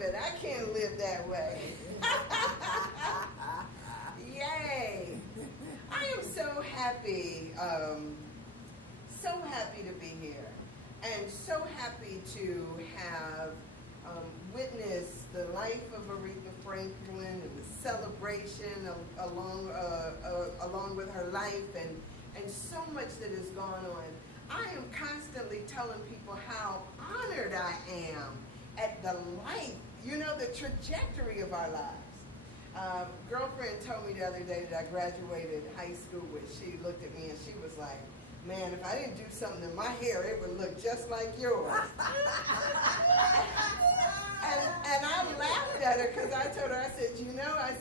I can't live that way. Yay! I am so happy to be here, and so happy to have witnessed the life of Aretha Franklin and the celebration along with her life, and so much that has gone on. I am constantly telling people how honored I am at the life, the trajectory of our lives. Girlfriend told me the other day that I graduated high school with. She looked at me and she was like, man, if I didn't do something to my hair, it would look just like yours. and I laughed at her because I told her, I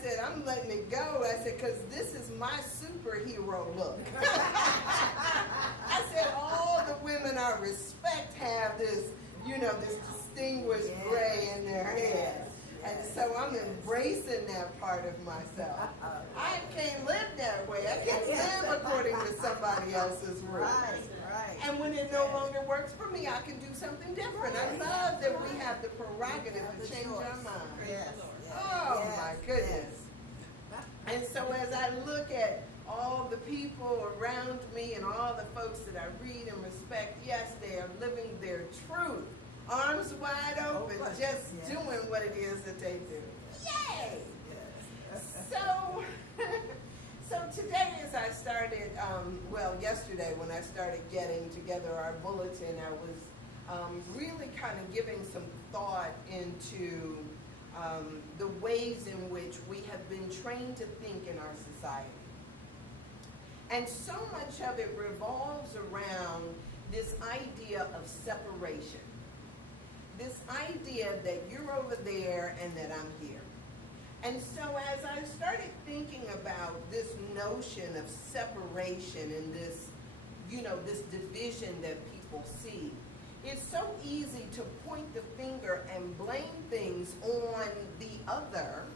said, I'm letting it go. I said, because this is my superhero look. I said, all the women I respect have this, this distinguished gray in their hair. And so I'm embracing that part of myself. I can't live that way. I can't live according to somebody else's rules. Right. And when it no longer works for me, I can do something different. I love that we have the prerogative to change our mind. Yes. Oh, my goodness. And so as I look at all the people around me and all the folks that I read and respect, yes, they are living their truth. Arms wide open, just doing what it is that they do. Yay! So today as I started, yesterday when I started getting together our bulletin, I was really kind of giving some thought into the ways in which we have been trained to think in our society. And so much of it revolves around this idea of separation. This idea that you're over there and that I'm here. And so as I started thinking about this notion of separation and this, this division that people see, it's so easy to point the finger and blame things on the other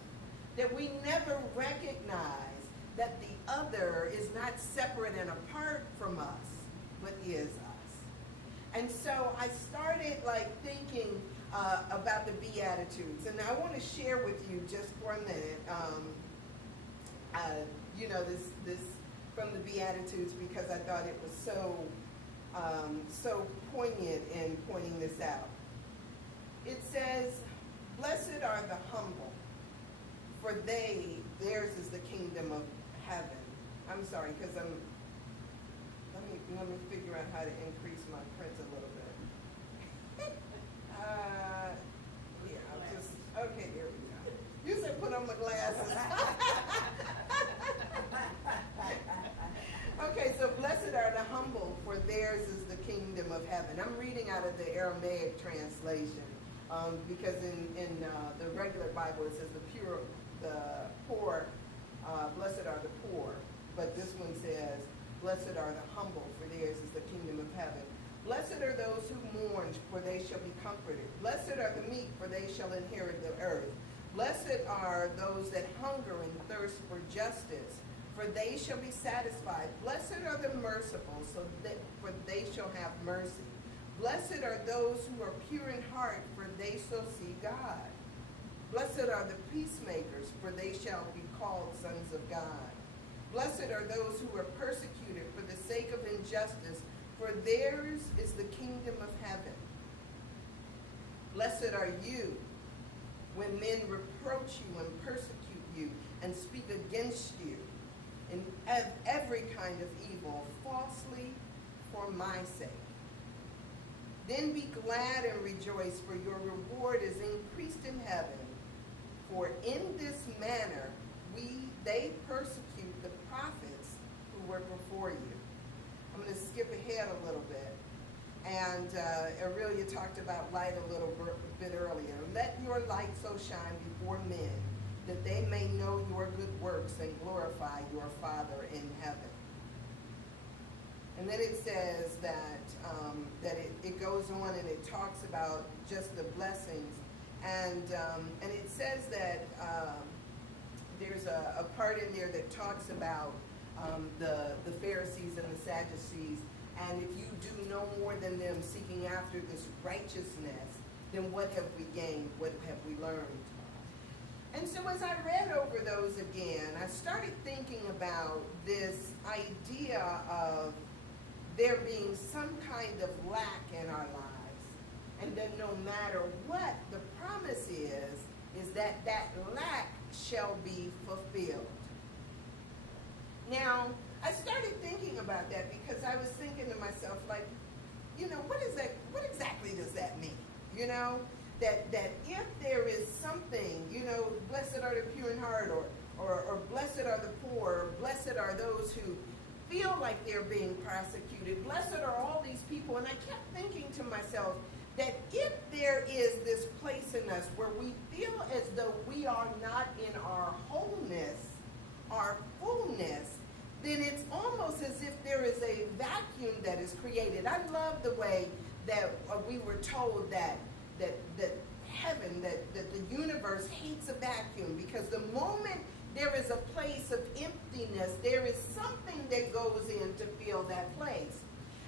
that we never recognize that the other is not separate and apart from us, but is us. And so I started thinking about the Beatitudes, and I want to share with you just for a minute, this from the Beatitudes, because I thought it was so poignant in pointing this out. It says, "Blessed are the humble, for theirs is the kingdom of heaven." I'm sorry, because let me figure out how to increase my print a little bit. Okay, there we go. You said put on my glasses. Okay, so blessed are the humble, for theirs is the kingdom of heaven. I'm reading out of the Aramaic translation, because in the regular Bible it says the poor, blessed are the poor, but this one says, blessed are the humble, for theirs is the kingdom of heaven. Blessed are those who mourn, for they shall be comforted. Blessed are the meek, for they shall inherit the earth. Blessed are those that hunger and thirst for justice, for they shall be satisfied. Blessed are the merciful, for they shall have mercy. Blessed are those who are pure in heart, for they shall see God. Blessed are the peacemakers, for they shall be called sons of God. Blessed are those who are persecuted for the sake of injustice, for theirs is the kingdom of heaven. Blessed are you when men reproach you and persecute you and speak against you in every kind of evil falsely for my sake. Then be glad and rejoice, for your reward is increased in heaven. For in this manner they persecute the prophets who were before you. I'm going to skip ahead a little bit. And Aurelia talked about light a little bit earlier. Let your light so shine before men that they may know your good works and glorify your Father in heaven. And then it says that it goes on and it talks about just the blessings. And it says that there's a part in there that talks about the Pharisees and the Sadducees, and if you do no more than them, seeking after this righteousness, then what have we gained? What have we learned? And so as I read over those again, I started thinking about this idea of there being some kind of lack in our lives. And then no matter what, the promise is that that lack shall be fulfilled. Now, I started thinking about that because I was thinking to myself, like, you know, what exactly does that mean? You know, that if there is something, you know, blessed are the pure in heart, or blessed are the poor, or blessed are those who feel like they're being persecuted, blessed are all these people. And I kept thinking to myself that if there is this place in us where we feel as though we are not in our wholeness, our fullness, then it's almost as if there is a vacuum that is created. I love the way that we were told that heaven, that the universe hates a vacuum, because the moment there is a place of emptiness, there is something that goes in to fill that place.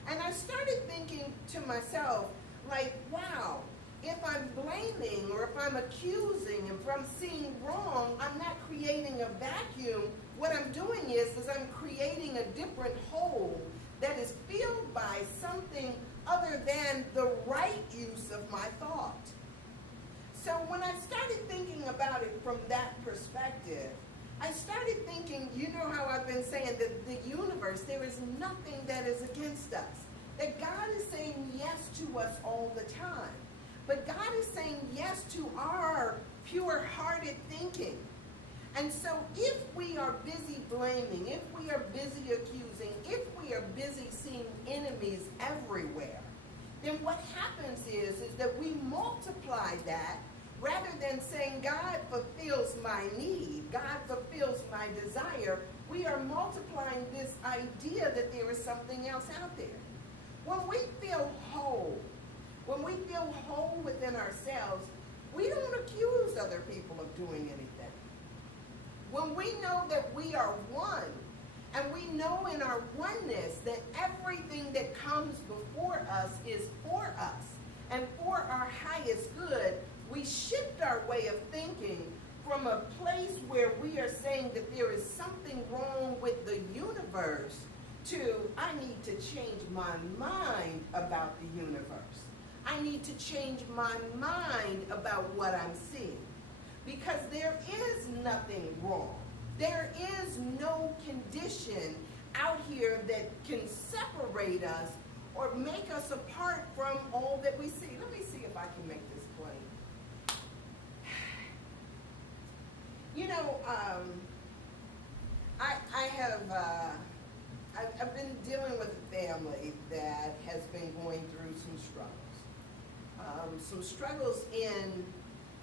And I started thinking to myself, like, wow, if I'm blaming or if I'm accusing, if I'm seeing wrong, I'm not creating a vacuum. What I'm doing is I'm creating a different hole that is filled by something other than the right use of my thought. So when I started thinking about it from that perspective, I started thinking, you know how I've been saying that the universe, there is nothing that is against us. That God is saying yes to us all the time. But God is saying yes to our pure-hearted thinking. And so if we are busy blaming, if we are busy accusing, if we are busy seeing enemies everywhere, then what happens is that we multiply that rather than saying God fulfills my need, God fulfills my desire. We are multiplying this idea that there is something else out there. When we feel whole within ourselves, we don't accuse other people of doing anything. When we know that we are one, and we know in our oneness that everything that comes before us is for us and for our highest good, we shift our way of thinking from a place where we are saying that there is something wrong with the universe to, I need to change my mind about the universe. I need to change my mind about what I'm seeing. Because there is nothing wrong. There is no condition out here that can separate us or make us apart from all that we see. Let me see if I can make this plain. You know, I've been dealing with a family that has been going through some struggles in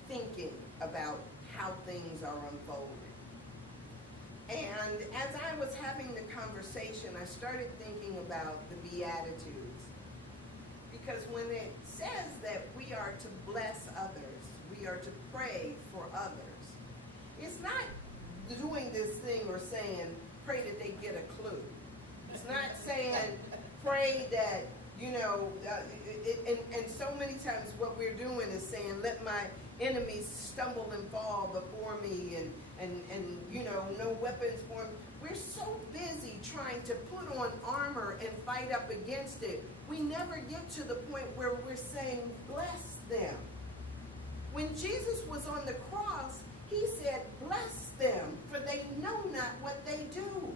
thinking about how things are unfolding. And as I was having the conversation, I started thinking about the Beatitudes. Because when it says that we are to bless others, we are to pray for others, it's not doing this thing or saying, pray that they get a clue. It's not saying, pray that, you know, and so many times what we're doing is saying, let my enemies stumble and fall before me, and you know, no weapons formed. We're so busy trying to put on armor and fight up against it. We never get to the point where we're saying, bless them. When Jesus was on the cross, he said, bless them, for they know not what they do.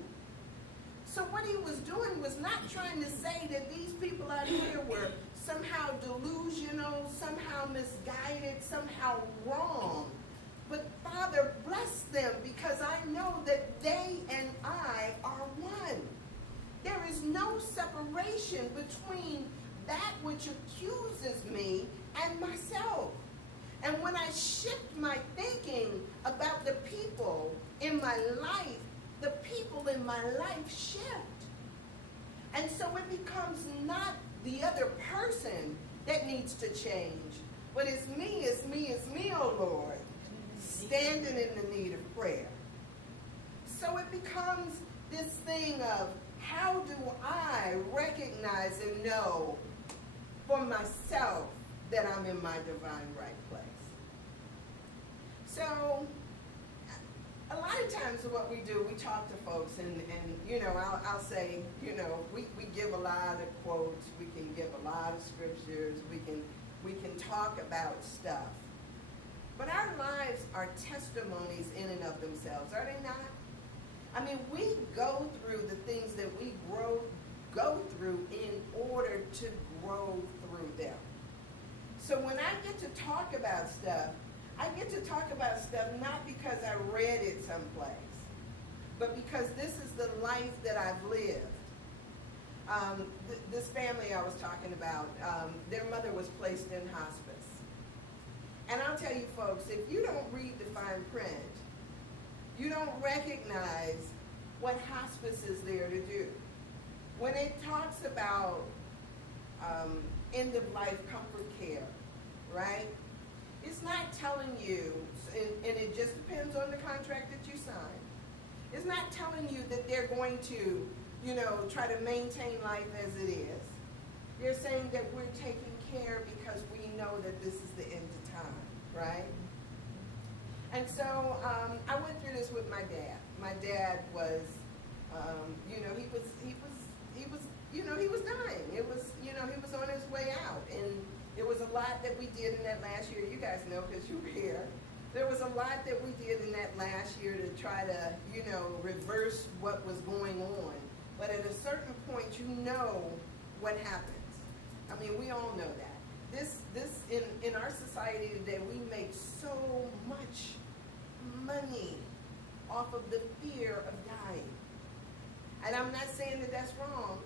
So what he was doing was not trying to say that these people out here were somehow delusional, somehow misguided, somehow wrong. But Father, bless them, because I know that they and I are one. There is no separation between that which accuses me and myself. And when I shift my thinking about the people in my life, the people in my life shift. And so it becomes not the other person that needs to change, but it's me, oh Lord, standing in the need of prayer. So it becomes this thing of, how do I recognize and know for myself that I'm in my divine right place. So a lot of times what we do, we talk to folks and you know, I'll say, you know, we give a lot of quotes, we can give a lot of scriptures, we can talk about stuff. But our lives are testimonies in and of themselves, are they not? I mean, we go through the things that we go through in order to grow through them. So when I get to talk about stuff, I get to talk about stuff not because I read it someplace, but because this is the life that I've lived. This family I was talking about, their mother was placed in hospice. And I'll tell you folks, if you don't read the fine print, you don't recognize what hospice is there to do. When it talks about end-of-life comfort care, right? It's not telling you, and it just depends on the contract that you sign. It's not telling you that they're going to, you know, try to maintain life as it is. They're saying that we're taking care because we know that this is the end of time, right? And so I went through this with my dad. My dad was, you know, he was dying. It was, you know, he was on his way out, and there was a lot that we did in that last year. You guys know because you were here. There was a lot that we did in that last year to try to, you know, reverse what was going on. But at a certain point, you know what happens. I mean, we all know that. This in our society today, we make so much money off of the fear of dying. And I'm not saying that that's wrong,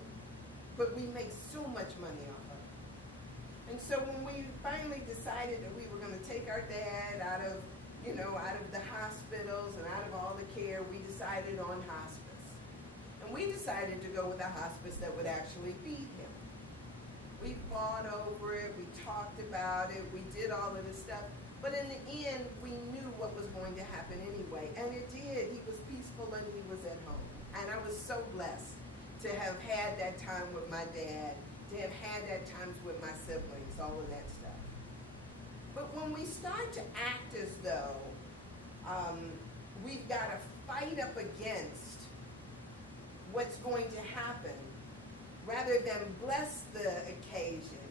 but we make so much money off of it. And so when we finally decided that we were going to take our dad out of, you know, out of the hospitals and out of all the care, we decided on hospice. And we decided to go with a hospice that would actually feed him. We fought over it, we talked about it, we did all of this stuff. But in the end, we knew what was going to happen anyway. And it did. He was peaceful and he was at home. And I was so blessed to have had that time with my dad, to have had that time with my siblings, all of that stuff. But when we start to act as though we've got to fight up against what's going to happen, rather than bless the occasion,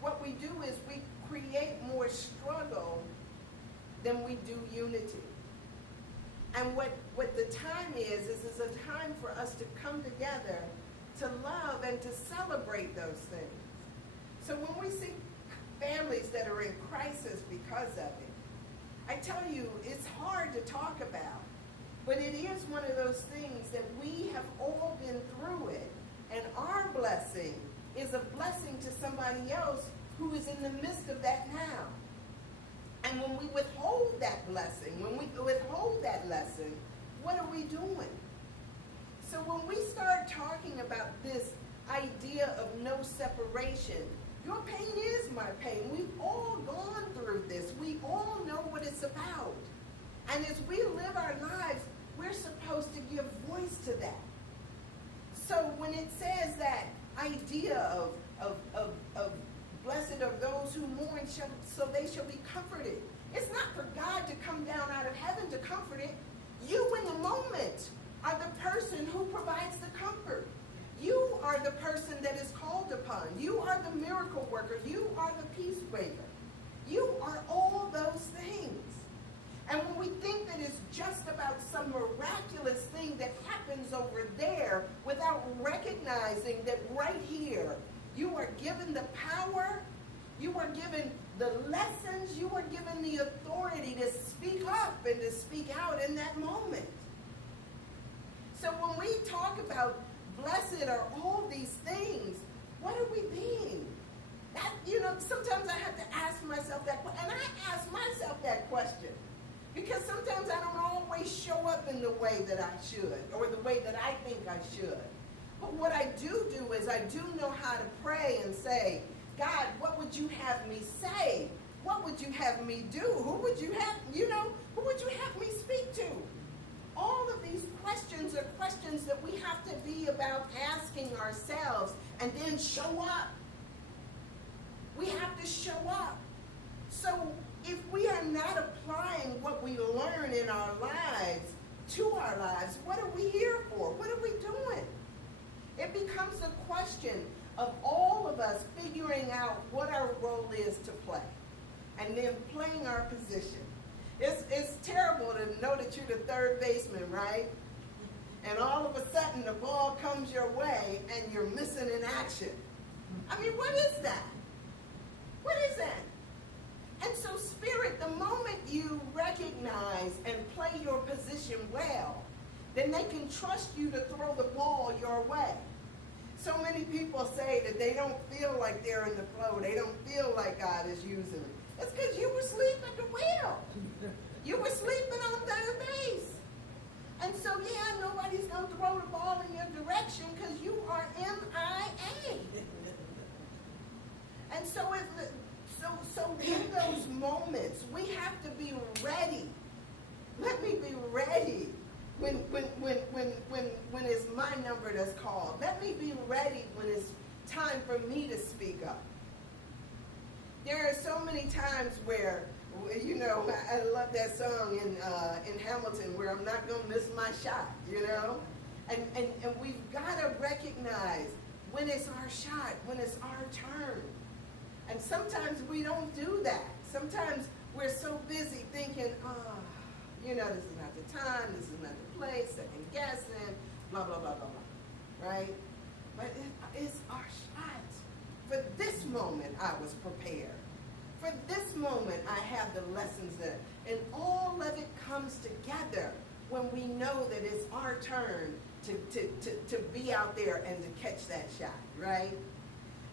what we do is we create more struggle than we do unity. And what the time is a time for us to come together to love and to celebrate those things. So when we see families that are in crisis because of it, I tell you, it's hard to talk about, but it is one of those things that we have all been through it, and our blessing is a blessing to somebody else who is in the midst of that now. And when we withhold that blessing, when we withhold that lesson, what are we doing? So when we start talking about this idea of no separation, your pain is my pain. We've all gone through this. We all know what it's about. And as we live our lives, we're supposed to give voice to that. So when it says that idea of blessed are those who mourn, so they shall be comforted. It's not for God to come down out of heaven to comfort it. You in the moment are the person who provides the comfort. You are the person that is called upon. You are the miracle worker. You are the peacemaker. You are all those things. And when we think that it's just about some miraculous thing that happens over there without recognizing that right here, you are given the power, you are given the lessons, you are given the authority to speak up and to speak out in that moment. So when we talk about blessed are all these things, what are we being? That, you know, sometimes I have to ask myself that question, and I ask myself that question. Because sometimes I don't always show up in the way that I should, or the way that I think I should. But what I do is I do know how to pray and say, God, what would you have me say? What would you have me do? Who would you have, who would you have me speak to? All of these questions are questions that we have to be about asking ourselves and then show up. We have to show up. So if we are not applying what we learn in our lives to our lives, what are we here for? What are we doing? It becomes a question of all of us figuring out what our role is to play and then playing our position. It's terrible to know that you're the third baseman, right? And all of a sudden the ball comes your way and you're missing in action. I mean, what is that? What is that? And so Spirit, the moment you recognize and play your position well, then they can trust you to throw the ball your way. So many people say that they don't feel like they're in the flow. They don't feel like God is using them. It's because you were asleep at the wheel. You were sleeping on third base. And so, yeah, nobody's going to throw the ball in your direction because you are MIA. And so in those moments, we have to be ready. Let me be ready when it's my number that's called. Let me be ready when it's time for me to speak up. There are so many times where, you know, I love that song in Hamilton, where I'm not going to miss my shot, you know? And we've got to recognize when it's our shot, when it's our turn. And sometimes we don't do that. Sometimes we're so busy thinking, oh, you know, this is not the time, this is not the place, second guessing, blah, blah, blah, blah, blah, right? But it's our shot. For this moment, I was prepared. For this moment, I have the lessons there. And all of it comes together when we know that it's our turn to be out there and to catch that shot, right?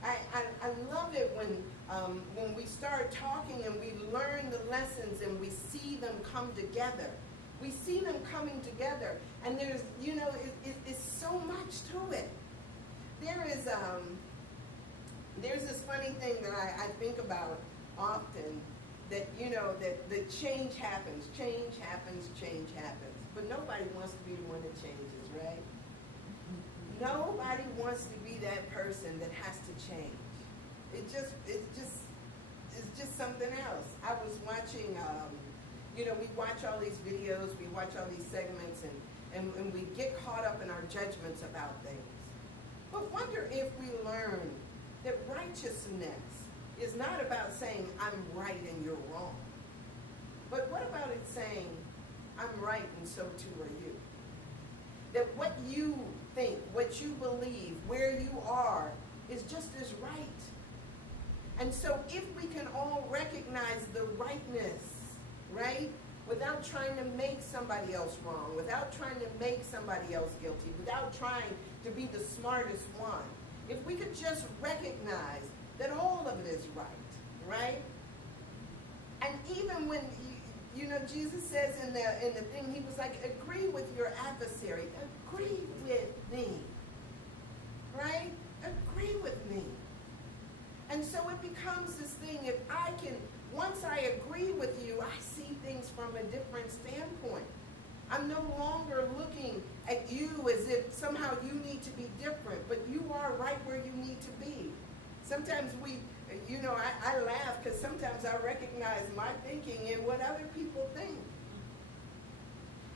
I love it when we start talking and we learn the lessons and we see them come together. We see them coming together, and there's, you know, it's so much to it. There's this funny thing that I think about often, that, you know, that the change happens, but nobody wants to be the one that changes, right? Nobody wants to be that person that has to change. It's just something else. I was watching, you know, we watch all these videos, we watch all these segments, and we get caught up in our judgments about things. But wonder if we learn that righteousness is not about saying, I'm right and you're wrong. But what about it saying, I'm right and so too are you? That what you think, what you believe, where you are, is just as right. And so if we can all recognize the rightness, right, without trying to make somebody else wrong, without trying to make somebody else guilty, without trying to be the smartest one, if we could just recognize that all of it is right? And even when, you know, Jesus says in the thing, he was like, agree with your adversary. Agree with me, right? Agree with me. And so it becomes this thing, if I can, once I agree with you, I see things from a different standpoint. I'm no longer looking at you as if somehow you need to be different, but you are right where you need to be. Sometimes we, you know, I laugh because sometimes I recognize my thinking in what other people think.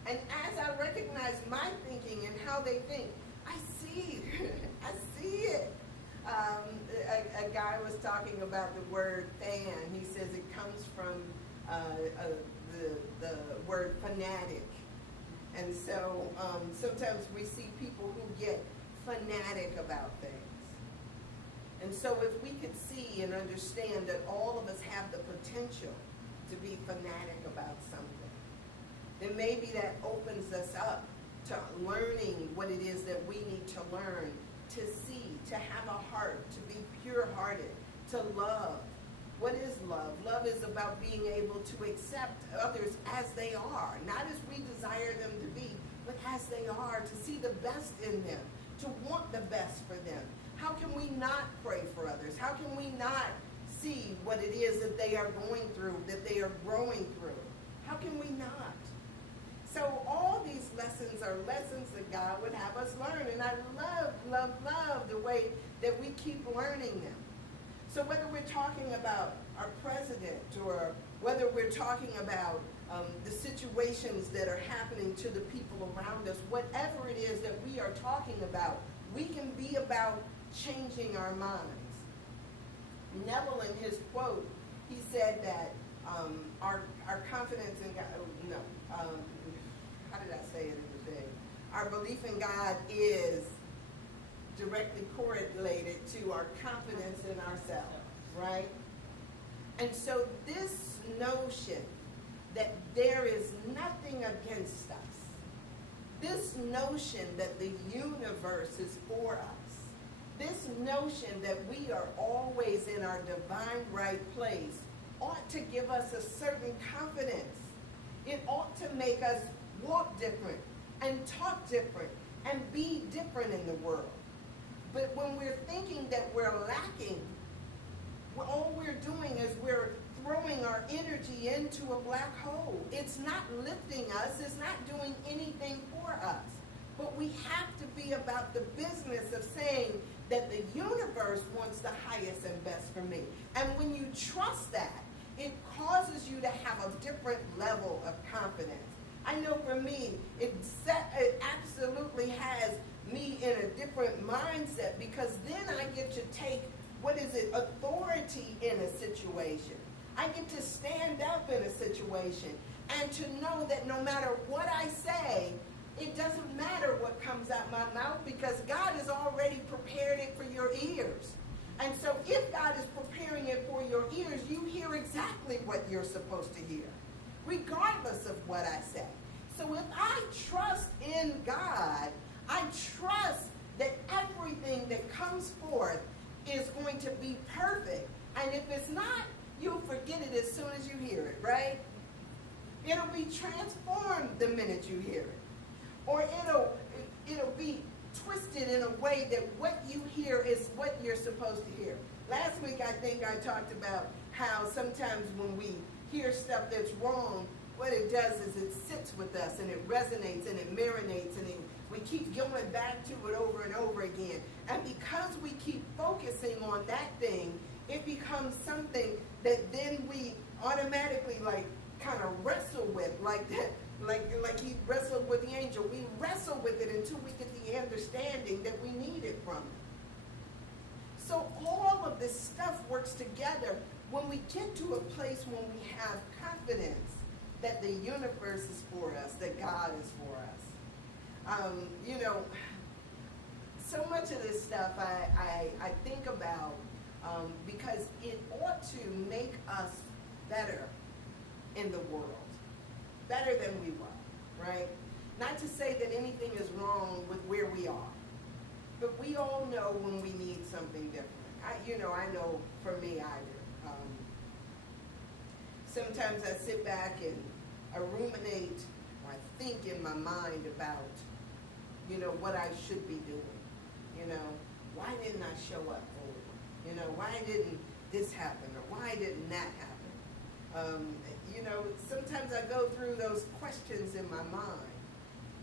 And as I recognize my thinking and how they think, I see it. A guy was talking about the word fan. He says it comes from the word fanatic. And so sometimes we see people who get fanatic about things. And so if we could see and understand that all of us have the potential to be fanatic about something, then maybe that opens us up to learning what it is that we need to learn, to see, to have a heart, to be pure-hearted, to love. What is love? Love is about being able to accept others as they are, not as we desire them to be, but as they are, to see the best in them, to want the best for them. How can we not pray for others? How can we not see what it is that they are going through, that they are growing through? How can we not? So all these lessons are lessons that God would have us learn. And I love the way that we keep learning them. So whether we're talking about our president, or whether we're talking about the situations that are happening to the people around us, whatever it is that we are talking about, we can be about changing our minds. Neville, in his quote, he said that our confidence in God, how did I say it in the thing? Our belief in God is directly correlated to our confidence in ourselves, right? And so this notion that there is nothing against us, this notion that the universe is for us, this notion that we are always in our divine right place ought to give us a certain confidence. It ought to make us walk different and talk different and be different in the world. But when we're thinking that we're lacking, all we're doing is we're throwing our energy into a black hole. It's not lifting us. It's not doing anything for us. But we have to be about the business of saying that the universe wants the highest and best for me. And when you trust that, it causes you to have a different level of confidence. I know for me, it absolutely has me in a different mindset, because then I get to take, authority in a situation. I get to stand up in a situation and to know that no matter what I say, it doesn't matter what comes out my mouth, because God has already prepared it for your ears. And so if God is preparing it for your ears, you hear exactly what you're supposed to hear, regardless of what I say. So if I trust in God, I trust that everything that comes forth is going to be perfect. And if it's not, you'll forget it as soon as you hear it, right? It'll be transformed the minute you hear it. Or it'll be twisted in a way that what you hear is what you're supposed to hear. Last week, I think I talked about how sometimes when we hear stuff that's wrong, what it does is it sits with us and it resonates and it marinates, and we keep going back to it over and over again. And because we keep focusing on that thing, it becomes something that then we automatically kind of wrestle with, like that. Like he wrestled with the angel. We wrestle with it until we get the understanding that we need it from it. So all of this stuff works together when we get to a place when we have confidence that the universe is for us, that God is for us. So much of this stuff I think about because it ought to make us better in the world. Better than we were, right? Not to say that anything is wrong with where we are, but we all know when we need something different. I know for me, I do. Sometimes I sit back and I ruminate, or I think in my mind about, what I should be doing. Why didn't I show up earlier? Why didn't this happen, or why didn't that happen? Sometimes I go through those questions in my mind,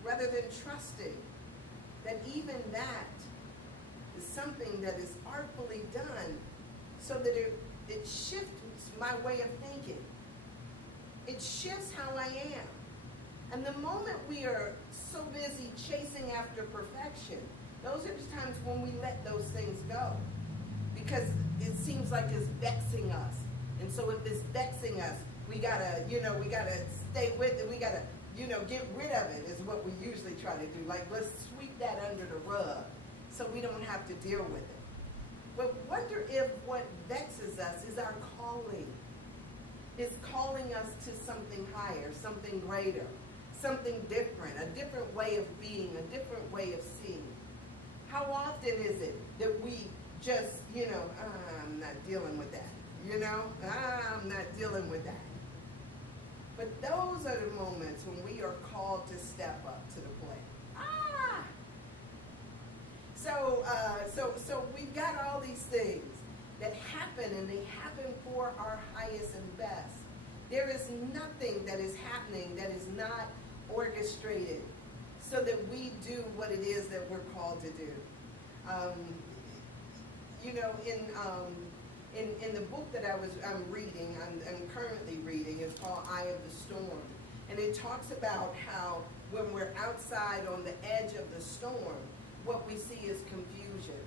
rather than trusting that even that is something that is artfully done so that it shifts my way of thinking. It shifts how I am. And the moment we are so busy chasing after perfection, those are the times when we let those things go, because it seems like it's vexing us. And so if it's vexing us, we gotta stay with it. We gotta, get rid of it, is what we usually try to do. Like, let's sweep that under the rug so we don't have to deal with it. But wonder if what vexes us is our calling. It's calling us to something higher, something greater, something different, a different way of being, a different way of seeing. How often is it that we just, I'm not dealing with that. I'm not dealing with that. But those are the moments when we are called to step up to the plate. So we've got all these things that happen, and they happen for our highest and best. There is nothing that is happening that is not orchestrated so that we do what it is that we're called to do. in the book that I'm reading, I'm currently reading, it's called Eye of the Storm. And it talks about how when we're outside on the edge of the storm, what we see is confusion.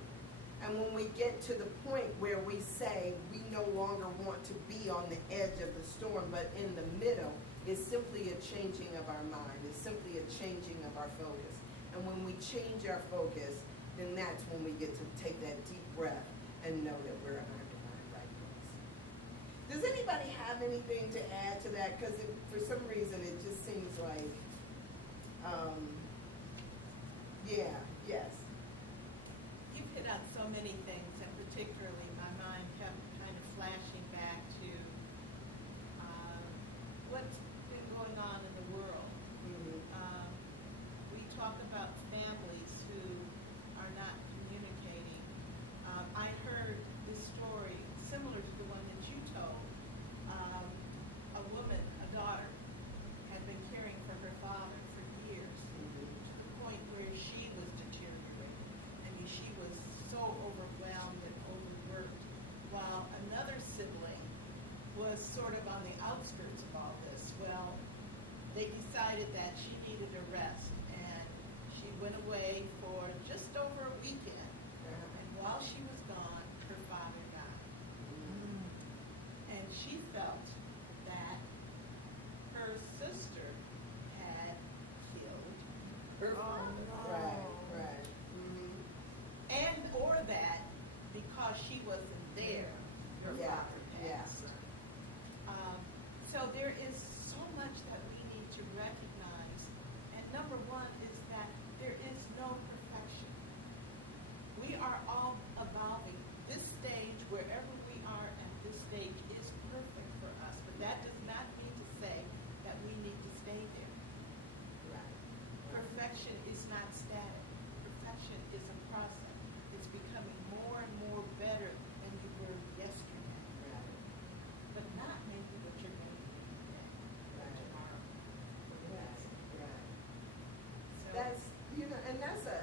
And when we get to the point where we say we no longer want to be on the edge of the storm, but in the middle, it's simply a changing of our mind. It's simply a changing of our focus. And when we change our focus, then that's when we get to take that deep breath and know that we're in our divine right place. Does anybody have anything to add to that? Because for some reason it just seems like, yes. You've hit on so many things, and particularly my mind kept kind of flashing back to what's been going on in the world. Mm-hmm. We talk about families who are not communicating. I heard this story similar to the one that you told. A woman, a daughter, had been caring for her father for years, to the point where she was deteriorating. I mean, she was so overwhelmed and overworked, while another sibling was sort of on the outskirts of all this. Well, they decided that she needed a rest, and she went away for just over a weekend. And while she was gone, her father died. And she felt that her sister had killed her father. Right. Mm-hmm. And or that because she wasn't there, her Yeah, father yeah. passed. So there is so much that we need to recognize. And number one is that there is no perfection. We are all evolving. This stage, wherever we are at this stage, is perfect for us. But that does not mean to say that we need to stay there. Right. Perfection is not static. Perfection is a process. It's becoming more and more better than you were yesterday. Right. But not maybe what you're going to be today, Right. tomorrow. Right. So That's and that's a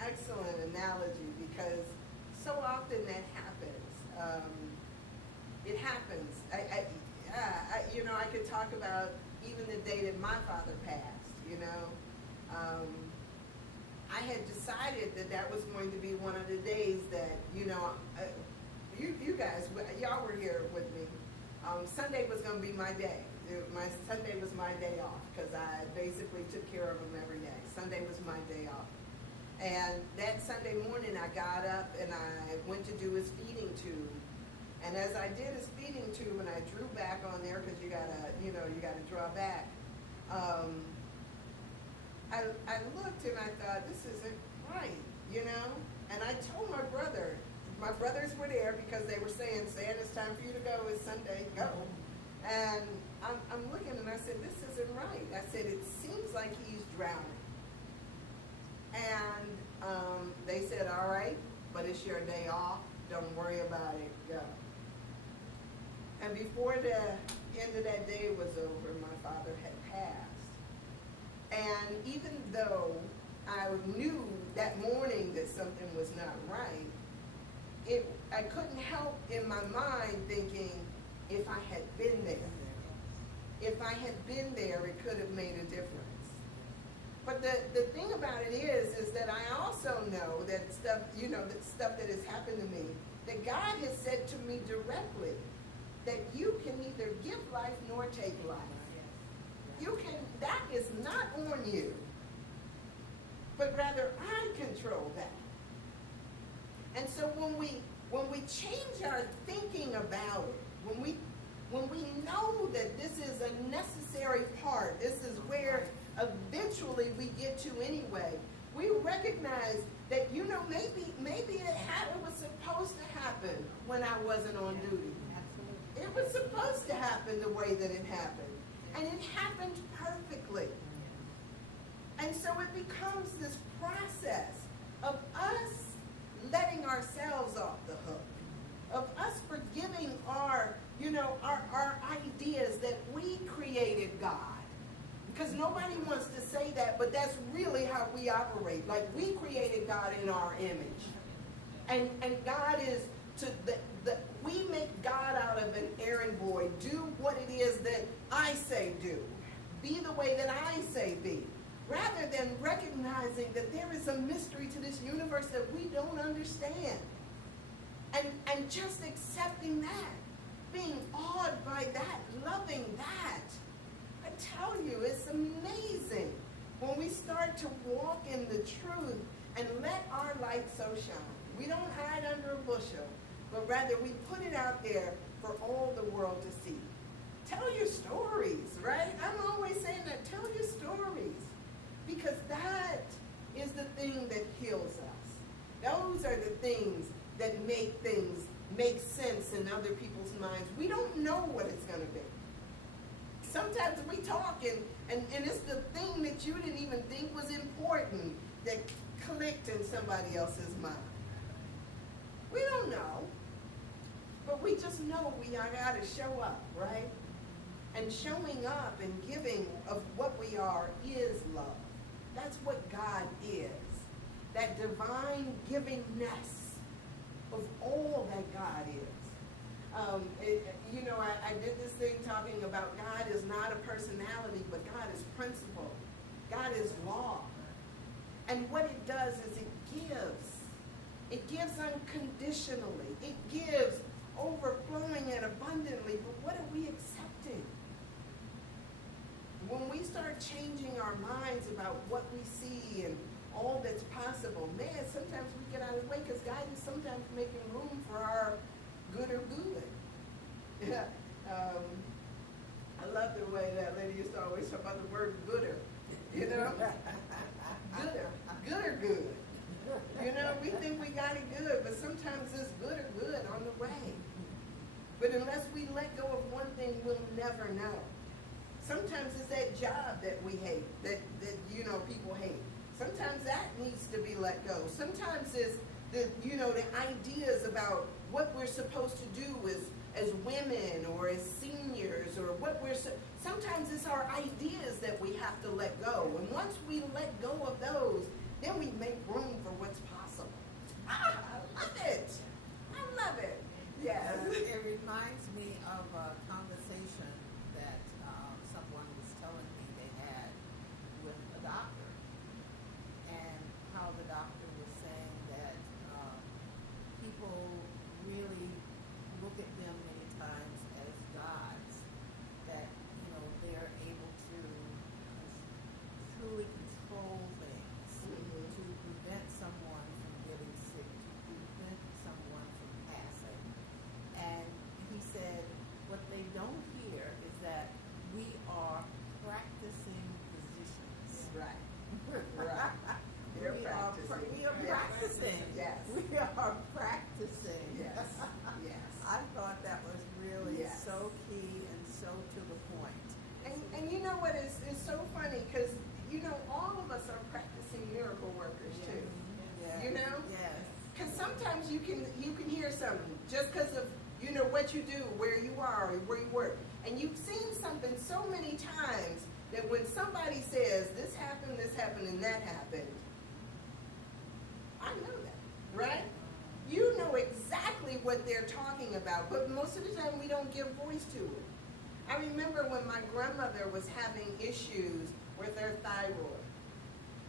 excellent analogy, because so often that happens. It happens. I could talk about even the day that my father passed. I had decided that was going to be one of the days that you guys, y'all were here with me. Sunday was going to be my day. My Sunday was my day off, because I basically took care of him every day. Sunday was my day off. And that Sunday morning I got up and I went to do his feeding tube. And as I did his feeding tube and I drew back on there, because you gotta draw back, I looked and I thought, this isn't right, And I told my brothers were there, because they were saying, Sand, it's time for you to go, it's Sunday, go. And I'm looking and I said, this isn't right. I said, it seems like he's drowning. And they said, all right, but it's your day off, don't worry about it, go. And before the end of that day was over, my father had passed. And even though I knew that morning that something was not right, I couldn't help in my mind thinking, if I had been there, it could have made a difference. But the thing about it is that I also know that stuff, that stuff that has happened to me, that God has said to me directly, that you can neither give life nor take life. That is not on you, but rather I control that. And so when we change our thinking about it, when we know that this is a necessary part, this is where eventually we get to anyway, we recognize that maybe it was supposed to happen when I wasn't on duty. It was supposed to happen the way that it happened, and it happened perfectly. And so it becomes this process of us letting ourselves off the hook, of us forgiving our ideas that we created God. Because nobody wants to say that, but that's really how we operate. Like, we created God in our image. And God is we make God out of an errand boy. Do what it is that I say do. Be the way that I say be. Rather than recognizing that there is a mystery to this universe that we don't understand. And just accepting that. Being awed by that. Loving that. I tell you, it's amazing when we start to walk in the truth and let our light so shine. We don't hide under a bushel, but rather we put it out there for all the world to see. Tell your stories, right? I'm always saying that. Tell your stories. Because that is the thing that heals us. Those are the things that make sense in other people's minds. We don't know what it's going to be. Sometimes we talk and it's the thing that you didn't even think was important that clicked in somebody else's mind. We don't know. But we just know we got to show up, right? And showing up and giving of what we are is love. That's what God is. That divine givingness of all that God is. I did this thing talking about God is not a personality, but God is principle. God is law. And what it does is it gives. It gives unconditionally. It gives overflowing and abundantly. But what are we accepting? When we start changing our minds about what we see and all that's possible, man, sometimes we get out of the way because God is sometimes making room for our good or good. Yeah. I love the way that lady used to always talk about the word gooder. You know? Gooder. Good or good. You know, we think we got it good, but sometimes it's good or good on the way. But unless we let go of one thing, we'll never know. Sometimes it's that job that we hate, that people hate. Sometimes that needs to be let go. Sometimes it's the ideas about what we're supposed to do as women or as seniors or sometimes it's our ideas that we have to let go. And once we let go of those, then we make room for what's possible. I love it. I love it. Yes. It reminds me of a conversation that someone was telling me they had with a doctor, and how the doctor was saying that people really look at them many times as gods, that they're able to truly control things, to prevent someone from getting sick, to prevent someone from passing. And he said, what they don't hear is that we are practicing physicians. Right. Right. We are practicing. Yes. We are practicing. Yes. Yes. I thought that was really Yes. so key and so to the point. And you know what is so funny, because all of us are practicing miracle workers too. Yes. You know? Yes. Because sometimes you can hear something just because of what you do, where you are, or where you work, and you've seen something so many times that when somebody says this happened, and that happened, I know that, right? You know exactly what they're talking about, but most of the time we don't give voice to it. I remember when my grandmother was having issues with her thyroid,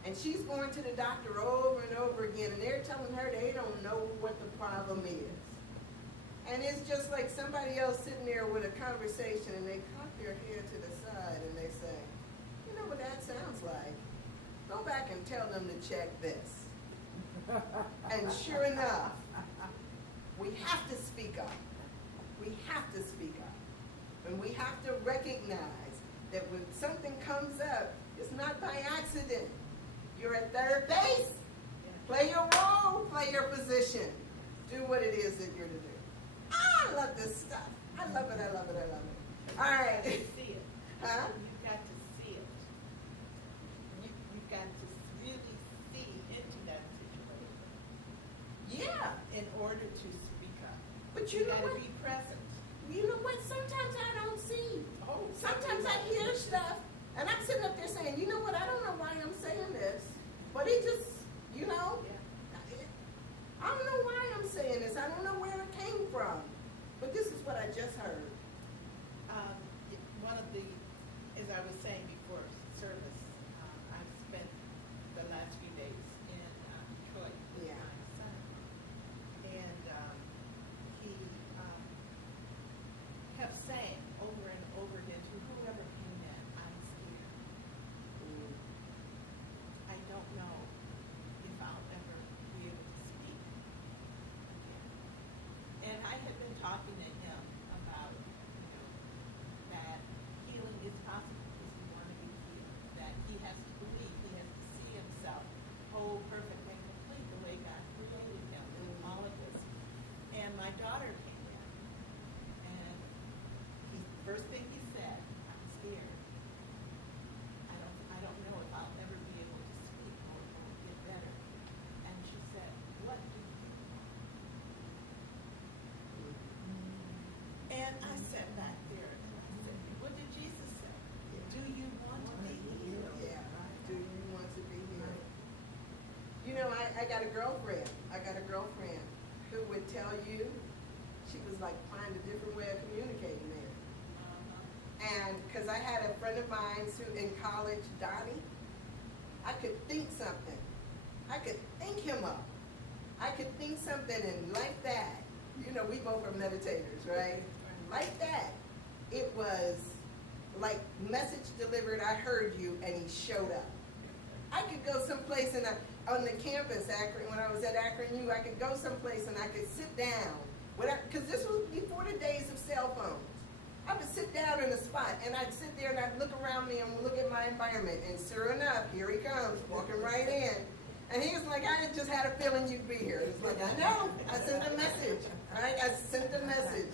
and she's going to the doctor over and over again, and they're telling her they don't know what the problem is. And it's just like somebody else sitting there with a conversation, and they cock their head to the side, and they say, you know what that sounds like? Go back and tell them to check this. And sure enough, we have to speak up. We have to speak up. And we have to recognize that when something comes up, it's not by accident. You're at third base. Play your role, play your position. Do what it is that you're to do. I love this stuff. I love it, I love it, I love it. All right. You've got to see it. Huh? You've got to see it. You've got to really see into that situation Yeah. in order to speak up. But you know got to what? be present. You know what? Sometimes I don't see. Oh, Sometimes I hear stuff, and I'm sitting up there saying, you know what? I don't know why I'm saying this, but it just, Yeah. I don't know why I'm saying this. I don't know where it came got a girlfriend. Who would tell you she was like find a different way of communicating there. And because I had a friend of mine who in college, Donnie, I could think something. I could think him up. I could think something and like that. You know, we both are meditators, right? Like that. It was like message delivered, I heard you, and he showed up. I could go someplace on the campus, Akron, when I was at Akron U, I could go someplace and I could sit down. Because this was before the days of cell phones. I would sit down in a spot and I'd sit there and I'd look around me and look at my environment. And sure enough, here he comes, walking right in. And he was like, I just had a feeling you'd be here. It's like, I know. I sent a message. Right? I sent a message.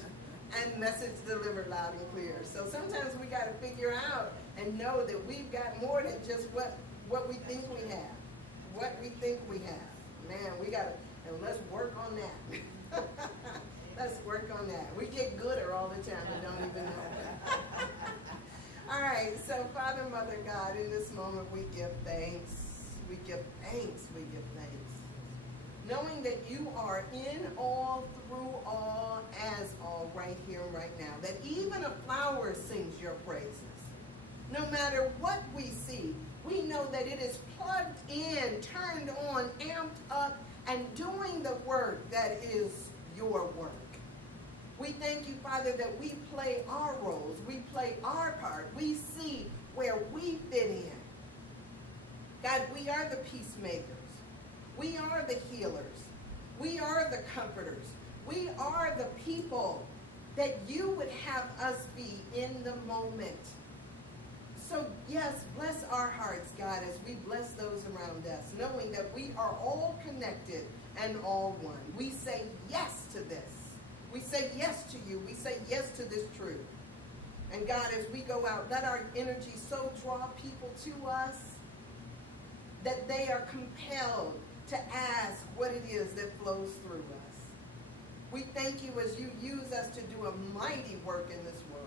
And message delivered loud and clear. So sometimes we got to figure out and know that we've got more than just what we think we have. What we think we have. Man, we got to, and let's work on that. Let's work on that. We get gooder all the time, but don't even know that. All right, so Father, Mother, God, in this moment we give thanks. We give thanks. We give thanks. Knowing that you are in all, through all, as all, right here and right now. That even a flower sings your praises. No matter what we see, we know that it is plugged in, turned on, amped up, and doing the work that is your work. We thank you, Father, that we play our roles. We play our part. We see where we fit in. God, we are the peacemakers. We are the healers. We are the comforters. We are the people that you would have us be in the moment. So yes, bless our hearts, God, as we bless those around us, knowing that we are all connected and all one. We say yes to this. We say yes to you. We say yes to this truth. And God, as we go out, let our energy so draw people to us that they are compelled to ask what it is that flows through us. We thank you as you use us to do a mighty work in this world.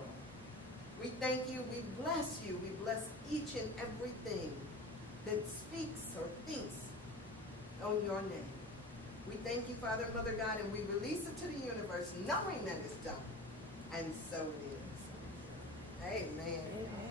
We thank you, we bless you, we bless each and everything that speaks or thinks on your name. We thank you, Father and Mother God, and we release it to the universe knowing that it's done. And so it is. Amen. Amen.